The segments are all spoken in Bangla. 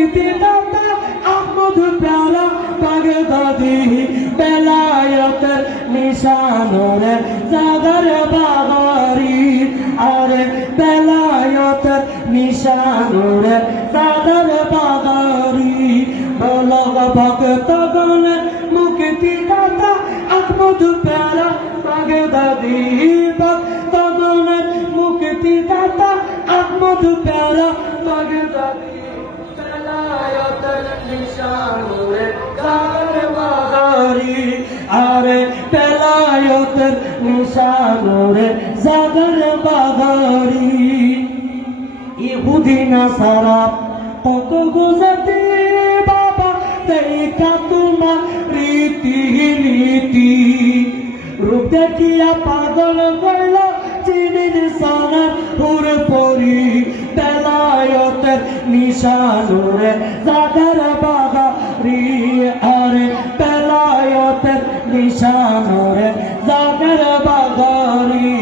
মুক্তি দাতা আহমদ প্যারা বাগদাদি বেলায়েতের নিশানরে জাগার বাগারি আরে বেলায়েতের নিশানরে জাগার বাগারি বলগ ভক্তগণের মুক্তি দাতা আহমদ প্যারা বাগদাদি ভক্তগণের মুক্তি দাতা আহমদ প্যারা বাগদাদি বেলায়েতের নিশানরে জাগার বাগারি আরে বেলায়েতের নিশানরে জাগার বাগারি ইহুদি নাসারা কত গুজরাতি বাবা দেখা তোমার রীতি নীতি রূপ দেখিয়া পাগল গইল চিনির সানার হুর পরি বেলায়েতের নিশানরে জাগার বাগারি আরে বেলায়েতের নিশানরে জাগার বাগারি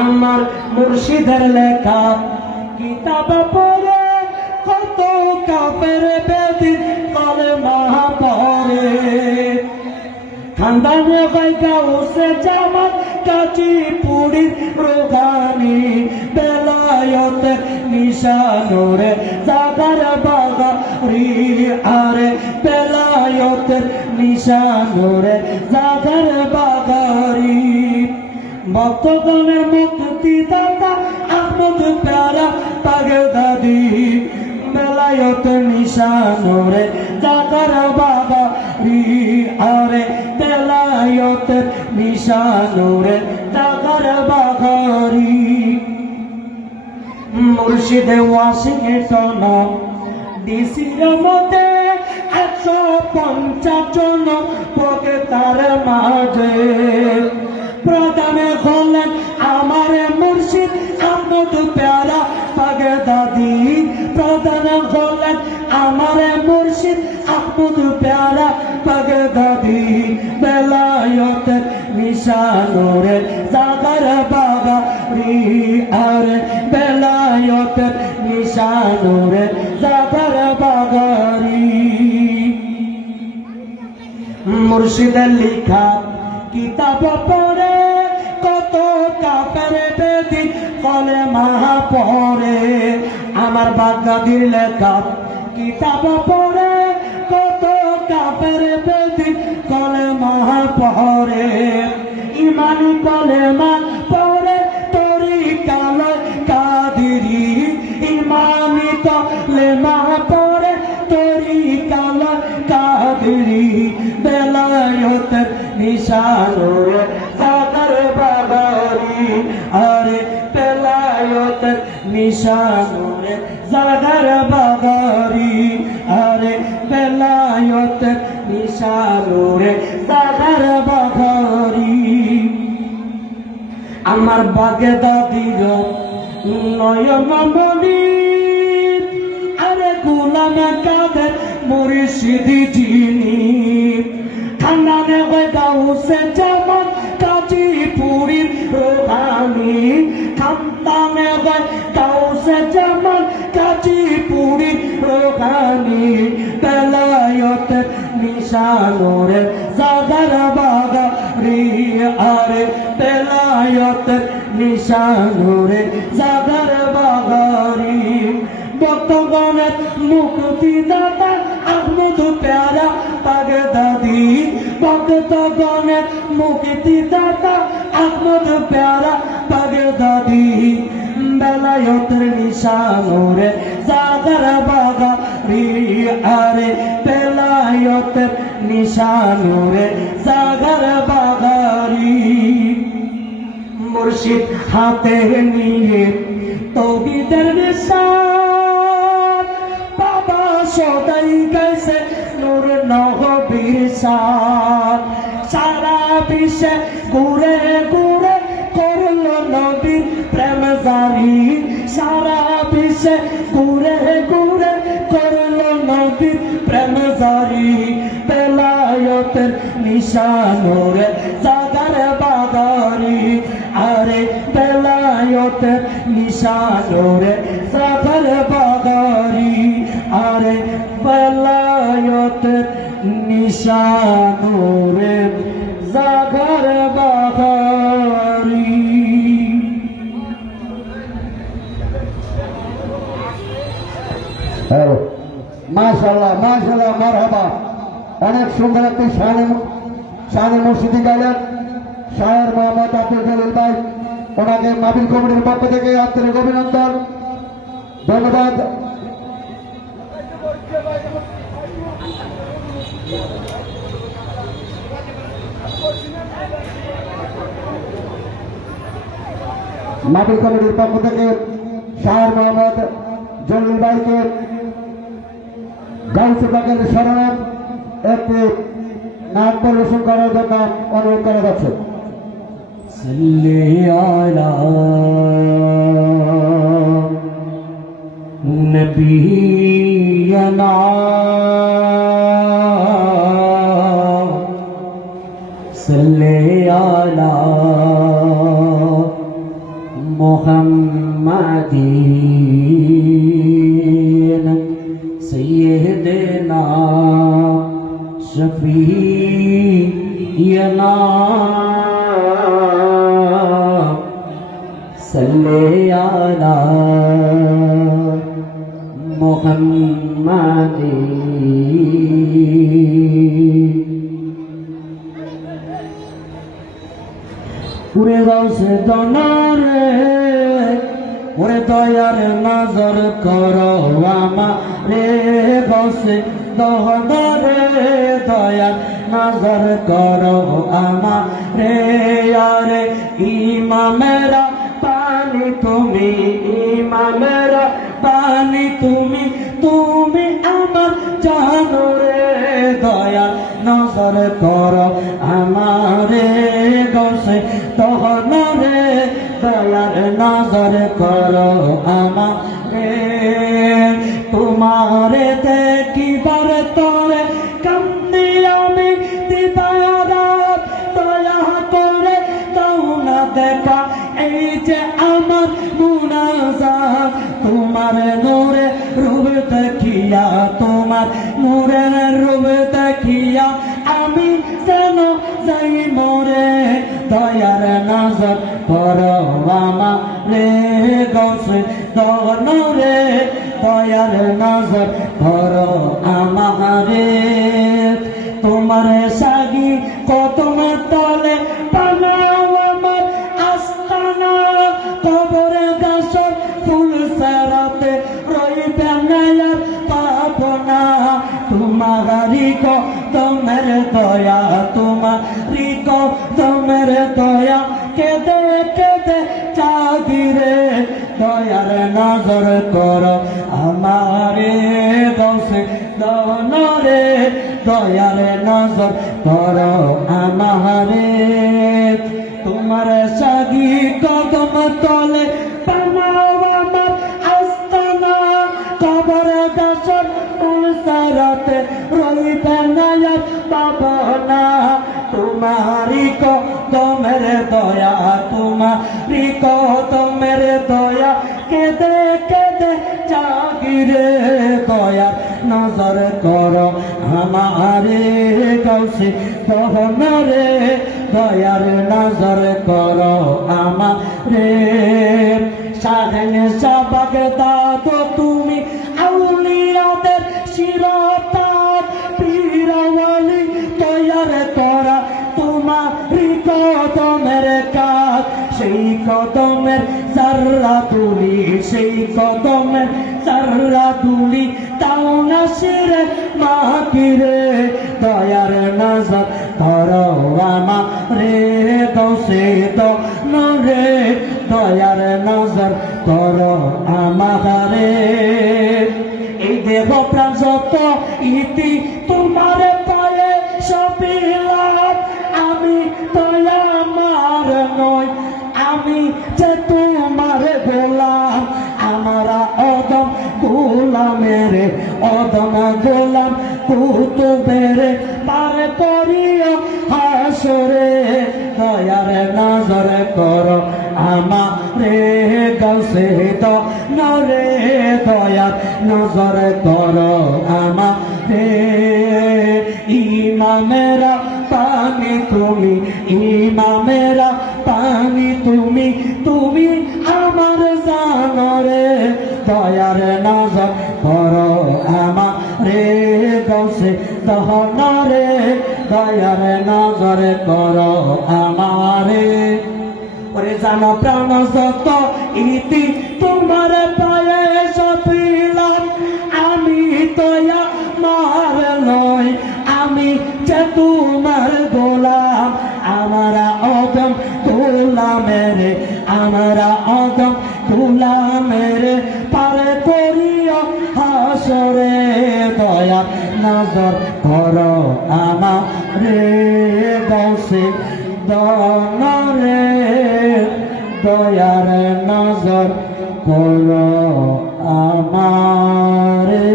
আমার মুর্শিদের লেখা কিতাব পড়ে কত কাফের বেদিন কলেমা পড়ে খানদানে বাইকা উসে জামাত কাচি পুড়ির রোগানি বেলায়েতের নিশানরে জাগার বাগারি আরে বেলায়েতের নিশানরে জাগার বাগারি ভক্তগণের মুক্তি দাতা আহমদ প্যারা বাগদাদি বেলায়েতের নিশানরে জাগার বাগারি আরে বেলায়েতের নিশানরে জাগার বাগারি মুর্শিদে ওয়াশিংটন ডিসির মধ্যে 150 জন বক্তার মাঝে প্রধান হলেন আমার মুর্শিদ আহমদ প্যারা বাগদাদি প্রধান হলেন আমার মুর্শিদ আহমদ প্যারা বাগদাদি বেলায়েতের নিশানরে জাগার বাগারি আরে বেলায়েতের নিশানরে জাগার বাগারি মুর্শিদের লিখা কিতাব পড়ে কত কাফের বেদিন কলেমা পড়ে আমার বাগদাদির লেখা কিতাব পড়ে কত কাফের বেদিন কলেমা পড়ে ইমানি কলেমা পড়ে তরিকাল কাদিরি ইমানি কলেমা পড়ে তরিকাল কাদিরি বেলায়েতের নিশানরে জাগার বাগারি আরে বেলায়েতের নিশানরে জাগার বাগারি আরে বেলায়েতের নিশানরে জাগার বাগারি আমার বাগদাদির নয়নমণি আরে গোলাম কাদের মুর্শিদি যিনি খানদানে গাউসে জামান কাজী পুরীর রোহানি খানদানে গাউসে জামান কাজী পুরীর রোহানি বেলায়েতের নিশানরে জাগার বাগারি আরে বেলায়েতের নিশানরে জাগার বাগারি ভক্তগণের মুক্তি দাতা আহমদ প্যারা বাগদাদি ভক্তগণের মুক্তি দাতা আহমদ প্যারা বাগদাদি বেলায়েতের নিশানরে জাগার বাগারি আরে বেলায়েতের নিশানরে জাগার বাগারি মুর্শিদ হাতে নিয়ে তৌহিদের নিশান বাবা সদাই গাইছে নূর নবীর শান সারা বিশ্বে ঘুরে ঘুরে করলো নবীর প্রেম জারি সারা বিশ্বে ঘুরে ঘুরে করলো নবীর প্রেম জারি বেলায়েতের নিশানরে জাগার বাগারি আরে বেলায়েতের নিশানরে জাগার বাগারি আরে বেলায়তের নিশানুরে জাগার বাগারি। মাশাআল্লাহ মাশাআল্লাহ মারহাবা। অনেক সুন্দর একটি শানে মসজিদি গাইলেন শায়ের মোহাম্মদ আব্দুল জলিল ভাই। ওনাকে মাহফিল কমিটির পক্ষ থেকে আন্তরিক অভিনন্দন, ধন্যবাদ। মাহফিল কমিটির পক্ষ থেকে শায়ের মোহাম্মদ জলিল ভাইকে গাউসে পাকের স্মরণে একটি নাম পরিবেশন করার জন্য অনুরোধ করা যাচ্ছে। সাল্লি আলা নবিয়্যিনা সাল্লি আলা মুহাম্মাদিন سيدنا شفيعنا صلي على محمد পুরে গাউসে দনারে ওরে দয়ার নজর করো আমারে গাউসে দহদারে দয়ার নজর করো আমারে আরে ইমামেরা পানি তুমি ইমামেরা পানি তুমি তুমি আমার জানো রে দয়ার নজর করো আমারে গাউসে দহদারে দয়ার নজর করো আমারে তোমারে দেখিবার তরে কান্দি আমি দিবারাত দয়া করে দাও না দেখা এই যে আমার মুনাজাত তোমার নূরে রূপ দেখিয়া তোমার নূরের রূপ দেখিয়া আমি যেন যাই মরে দয়ার নজর করো আমারে গাউসে দনরে দয়ার নজর করো আমারে তোমার সাগি কদম তলে বানাও আমার আস্তানা কবরে গাছর ফুল সারাতে রইবে না আর পাবনা তোমারি কদমের দয়া তোমারি কদমের দয়া কেদে কেদে চাগিরে দয়ার নজর করো আমারে গাউসে দনরে দয়ার নজর করো আমারে তোমার সাগি কদম তলে বানাও আমার আস্তানা কবর গাছর সারাতে রইবে না আর পাবনা তোমারি কদমের দয়া তোমারি কদমের দয়া কেদে কেদে জাগিরে দয়া নজর করো আমারে গাউসে দহনরে দয়ার নজর করো আমারে শাহেন শাবাগ দাদো তুমি আউলিয়াদের শিরতার পীরওয়ালি তৈয়ার করা তোমারি কদমের কাজ সেই কদমের সাররা তুলি সেই কদমের সাররা তুলি তাও না শিরে মাকিরে দয়ার নজর করো আমারে গাউসে দনরে দয়ার নজর করো আমারে এই দেহ প্রাণ যত ইতি তোমার পায়ে সবিলাপ আমি দয়া আমার নয় আমি যে তোমার গোলাম আমারা অদম গোলামের অদম গোলাম কুতুবের পার করিয়া হাসরে দয়ার নজর করো আমারে গাউসে দনরে দয়ার নজর করো আমারে ইমামেরা পানি তুমি ইমামেরা পানি তুমি তুমি আমার জানরে দয়ার নজর করো আমারে গৌসে দহনরে দয়ার নজর করো আমারে ওরে জানো প্রাণ যত ইতি তোমার পায়ে সপিলাম আমি তোয়া মার নয় আমি যে তোমার গোলাম আমরা অদম গোলামের আমরা অদম গোলামের পার করিও হাসরে দয়া নজর করো আমারে গৌসে দনরে দয়ার নজর করো আমারে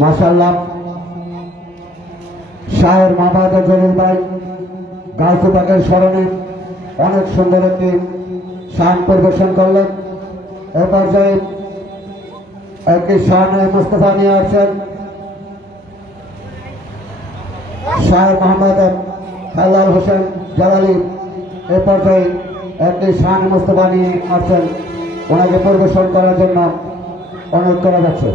মাশাআল্লাহ শাহের মাহমুদ জলিল ভাই গাউসে পাকের স্মরণে অনেক সুন্দর একটি শান পরিবেশন করলেন। এ পর্যায়ে একটি শানে মুস্তফা নিয়ে আসছেন শাহের মোহাম্মদ হেলাল হোসেন জালালি। এ পর্যায়ে একটি শান মুস্তফা নিয়ে আসছেন, ওনাকে পরিবেশন করার জন্য অনুরোধ করা যাচ্ছে।